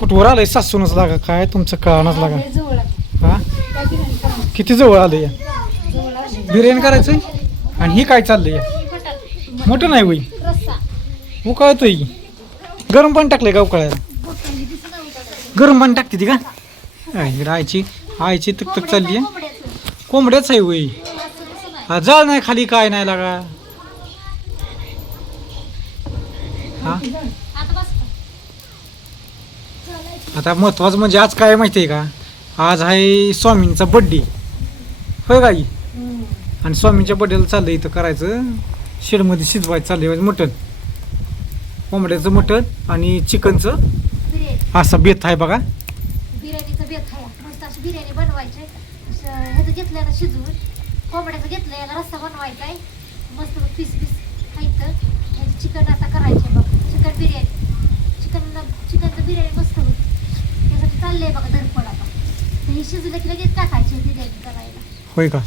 कुठवर आलंय सासूनच लागा काय तुमचं कळणच लागा. जवळ हा किती जवळ आलं या बिर्याणी करायचंय. आणि ही काय चाललंय या मोठं नाही होई उकळतोय की गरम पाणी टाकलंय का उकळायला. गरम पाणी टाकते ती का आईची आईची तक चालली आहे. कोंबड्याच आहे होई जाळ नाही खाली काय नाही लागा. हा आता महत्वाचं म्हणजे आज काय माहिती आहे का आज आहे स्वामींचा बड्डे होय गाई. आणि स्वामींच्या बड्डेला चाललं इथं करायचं शेडमध्ये शिजवायचं चाललंय मटण कोंबड्याचं मटण आणि चिकनचं असा बेत आहे बघा. बिर्याणीचं बेत आहे मस्त अशी बिर्याणी बनवायची. ह्याचं घेतलंय ना शिजवून कोंबड्याचं घेतलंय याला रस्सा बनवायचा आहे मस्त पीस खायचं. चिकन आता करायचे बघ चिकन बिर्याणी चिकनचं बिर्याणी मस्त होती त्यासाठी चाललंय बघा धरपड. आता हे शिजलं की लगेच टाकायचे बिर्याणी करायला. होय का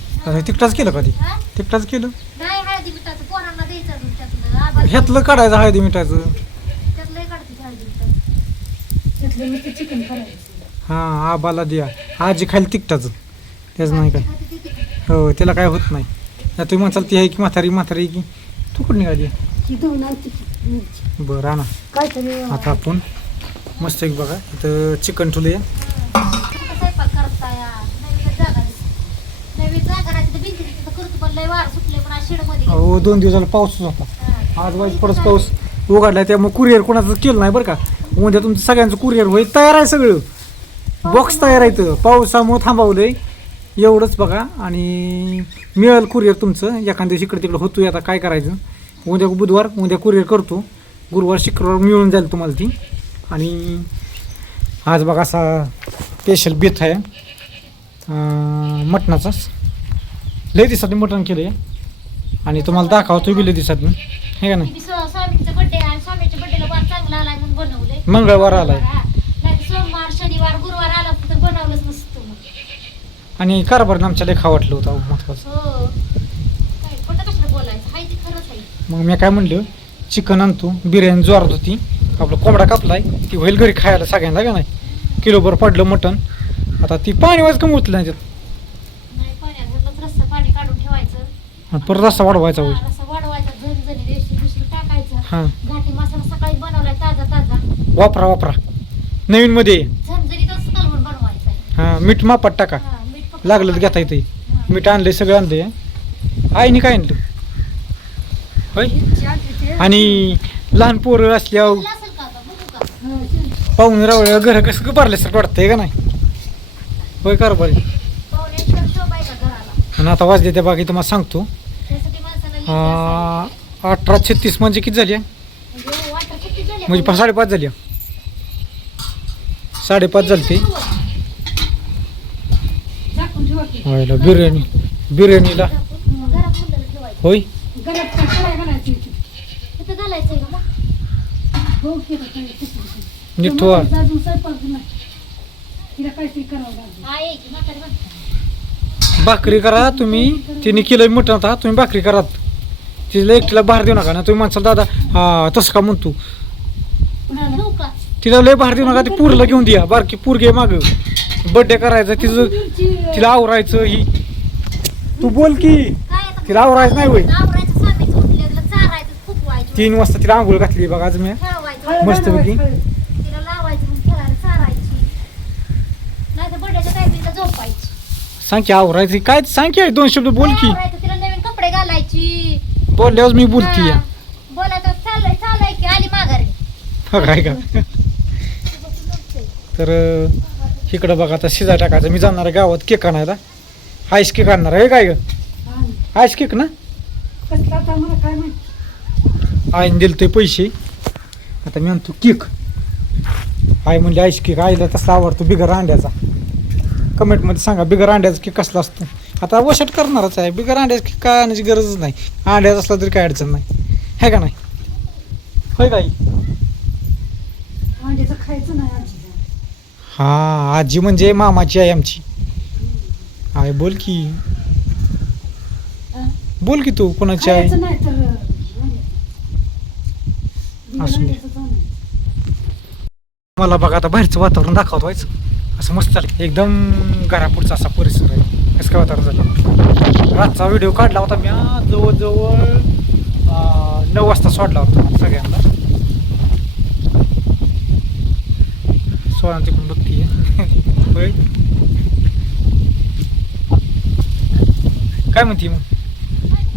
तिकटाच केलं कधी तिकटाच केलं नाही हळदी मिठाचं पोरांना द्यायचं अजून त्यातलं ह्यातलं काढायचं हळदी मिठाचं त्यातलंही काढते हळदी मिठाचं त्यातलं नुसतं चिकन करायचं. हां आबाला द्या आजी खायला तिकटाचं त्याच नाही काय हो त्याला काय होत नाही. तुम्ही म्हणसाल ती आहे की म्हातारी की तू कुठं निघाली बरं आणा. आता आपण मस्त एक बघा इथं चिकन ठुले स्वयंपाक करता या नवीन जागा राहते तर भिंती तिथं करतो पण लय वार सुटले पण आज शेडमध्ये हो 2 दिवस झाला पाऊसच होता. आज वाईट परत पाऊस उघडला त्यामुळे कुरिअर कोणाचं केलं नाही बरं का. उद्या तुमचं सगळ्यांचं कुरिअर होईल तयार आहे सगळं बॉक्स तयार आहे इथं पावसामुळे थांबवलंय एवढंच बघा. आणि मिळेल कुरिअर तुमचं एखाद्या दिवशी इकडे तिकडे होतोय आता काय करायचं. उद्या बुधवार उद्या कुरिअर करतो गुरुवार शुक्रवार मिळून जाईल तुम्हाला ती. आणि आज बघा असा स्पेशल बेत आहे मटणाचाच लय दिवसांनी मटण केलं आहे आणि तुम्हाला दाखवतो बी लय दिवसांनी हे का नाही. स्वामींचा बड्डे आणि स्वामीच्या बड्डेला वार चांगला आलाय म्हणून बनवलंय. मंगळवार आलाय सोमवार शनिवार गुरुवार आला तर बनवलंच नसतं आणि कारभार आमच्या लय खा वाटलं होतं महत्वाचं. हो काय खोटं कशाला बोलायचं हाय ते खरंच आहे. मग मी काय म्हणलं चिकन आणतो बिर्याणी जोरात होती आपला कोंबडा कापलाय ती होईल घरी खायला सगळ्यांना का नाही किलोभर पडलं मटण. आता ती पाणी वाज कमी उतलं नाही त्यात नाही पाण्यात रस्सा पाणी काढून ठेवायचं आणि परत रस्सा वाढवायचा होईल. रस्सा वाढवायचा झणझणी रेशी टाकायचा. हां घाटी मसाला सकाळी बनवलाय ताजा वापरा नवीनमध्ये झणझणीतच कालवण बनवायचं आहे. हां मीठ मापात टाका मीठ लागलं तर घेता येते. मीठ आणलंय सगळं आणलंय आईने काय आणलं होय. आणि लहान पोरं असल्यावर असेल का आता बघू का पाहून रावळ घर कसं भरल्यासारखं वाटतंय का नाही होय कारभार. पाहुण्याशिवाय शोभा आहे का घराला. आणि आता वाजले त्या बाकी तुम्हाला सांगतो त्यासाठी माणसाला 18:36 म्हणजे किती झाली म्हणजे 5:30 झाली 5:30 झाली ती बिर्याणीला होय. नीट ठेवा भाकरी करा तुम्ही. तिने किलो मटण आता तुम्ही भाकरी करा तिला एकटीला बाहेर देऊ नका ना तुम्ही माणसाला दादा तसं का म्हणतो तिला लय बाहेर देऊ नका ती पूरला घेऊन द्या बारकी पूर घे माग बर्थडे करायचा तिचं तिला आवरायचं ही तू बोल की तिला आवरायचं नाही होय. 3 वाजता तिला आंघोळ घातली बघा आज मी मस्त पैकी. सांग की आवरायचं काय सांग की 2 शब्द बोल की नवीन कपडे घालायची बोलल्यावर मी बोलती बोलायचं चाललंय की आली माघारी काय का. तर इकडं बघा आता शिजा टाकायचं मी जाणार आहे गावात केक आणायला. आईस केक आणणार आहे काय ग आईस केक ना आईने दिले ते पैसे आता मी आणतो केक. आई म्हणली आईस केक आईला तसा आवडतो बिगर अंड्याचा. कमेंटमध्ये सांगा बिगर अंड्याचा केक कसला असतो. आता वशट करणारच आहे बिगर अंड्याचा केक काय आणण्याची गरजच नाही अंड्याचा असला तरी काय अडचण नाही है का नाही होय काय. हा आजी म्हणजे मामाची आहे आमची. आहे बोल की तू कोणाची आहे असू दे. मला बघा आता बाहेरचं वातावरण दाखवतो व्हायचं असं मस्त चालेल एकदम घरापुढचा असा परिसर आहे. कसं काय वातावरण झालं. रातचा व्हिडिओ काढला होता मी जवळजवळ 9 वाजता सोडला होता सगळ्यांना. सोळा तिकडून बघतीये होय. काय म्हणते मग.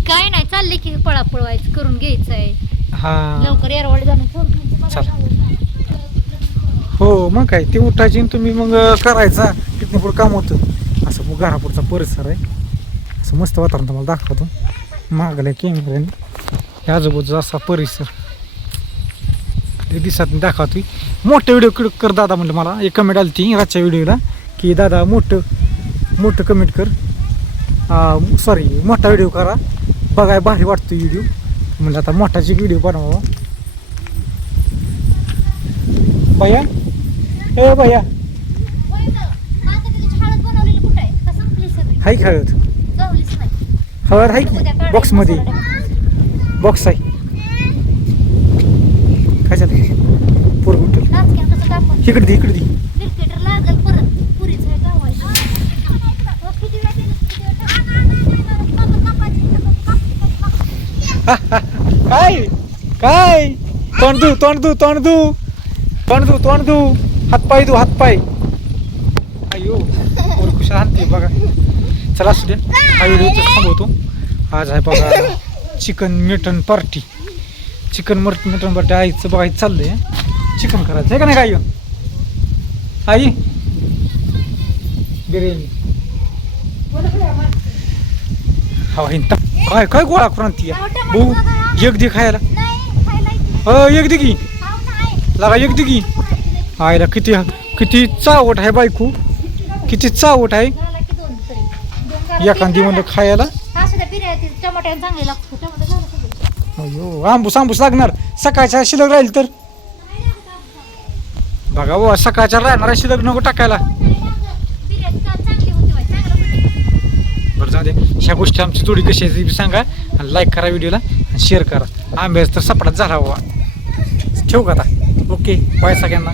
काय नाही चालले की पळापळवायचं करून घ्यायचंय हा लवकर एरवाडी जाणं. हो मग काय ते उठायची आणि तुम्ही मग करायचा तिथनं पुढं काम होतं. असं मग घरापुढचा परिसर आहे असं मस्त वातावरण तुम्हाला दाखवतो. मागल्या कॅमेऱ्याने ह्या आजूबाजूचा असा परिसर ते दिसत दाखवतोय. मोठं व्हिडिओ कर दादा म्हणलं. मला एक कमेंट आली ती रातच्या व्हिडिओला की दादा मोठं कमेंट कर सॉरी मोठा व्हिडिओ करा बघाय भारी वाटतो व्हिडिओ. म्हणजे आता मोठाची व्हिडिओ बनवा. भैया ए भैया हाय खेळत हळद आहे की बॉक्समध्ये बॉक्स आहे काय झालं पोर उठल इकडे दे इकडे दे. काय काय तोंड दू हातपाय अयो पोर कुशल हाणते बघा. चला असू द्या हा व्हिडिओ थांबवतो. आज आहे बघा चिकन मटन पार्टी आईचं बघायचं चाललंय. चिकन करायचं आहे का नाही काय आई बिर्याणी हा काय काय गोळा क्रांती भाऊ एक दे खायला एक दे की लागा एक दे की. आईला किती चावट आहे बायको किती चावट आहे. एखादी म्हणलं खायला अयो आंबूस लागणार सकाळच्या शिल्लक राहील तर बघा बाबा सकाळच्या राहणार शिल्लक नको टाकायला. बरं जाऊ दे ह्या गोष्टी आमची जोडी कशी आहे ती सांगा आणि लाईक करा व्हिडिओला आणि शेअर करा. आंब्यास तर सपडात झाला बाबा. ठेवू का आता ओके बाय सगळ्यांना.